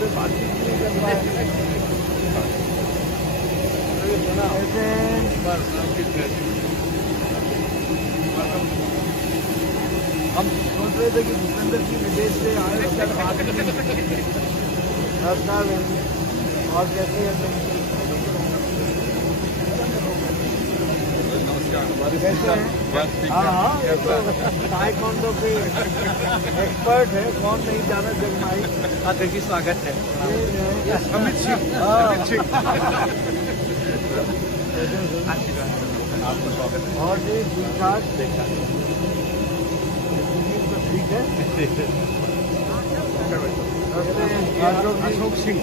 से बातचीत नहीं कर रहा है। हम सोच रहे थे कि भूपेंद्र जी विदेश से आए और कैसे है ताइक्वांडो के एक्सपर्ट है, कौन नहीं जाना जगमाई। देखिए स्वागत है अमित सिंह। आपका स्वागत है। और जी ठीक ठाक देखा ठीक है। Ashok Singh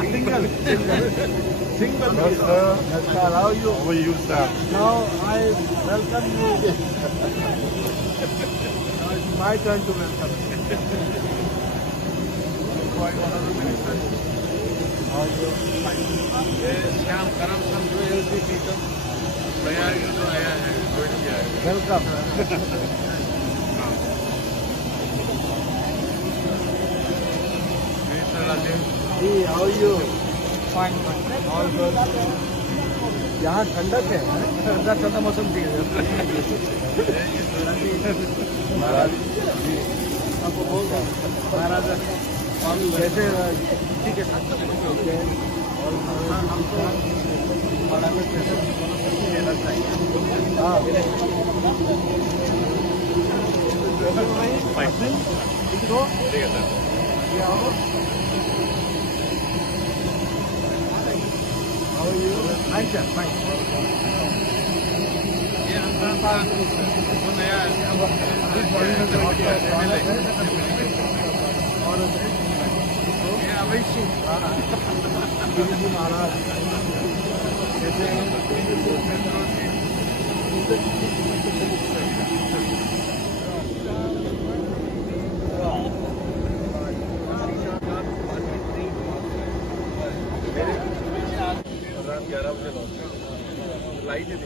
single allow you. We use that. Now I welcome you. Now it's my turn to welcome you. Quite honorable minister. ये श्याम करम संघ जो एलसीसी का प्रयाग जो आया है ज्वाइन किया है। वेलकम। जी हाउ यू? फाइन। और यहाँ ठंडक है, ठंडा ठंडा मौसम ठीक है। महाराज आपको बोल रहा हूँ महाराज जैसे ठीक है और हमको महाराज लेना चाहिए। हाँ ठीक है sir. How are you? Fine, sir. Fine. ये हमारा वो नया और ये अभय सिंह जी महाराज जैसे रात 11 बजे लाइट है।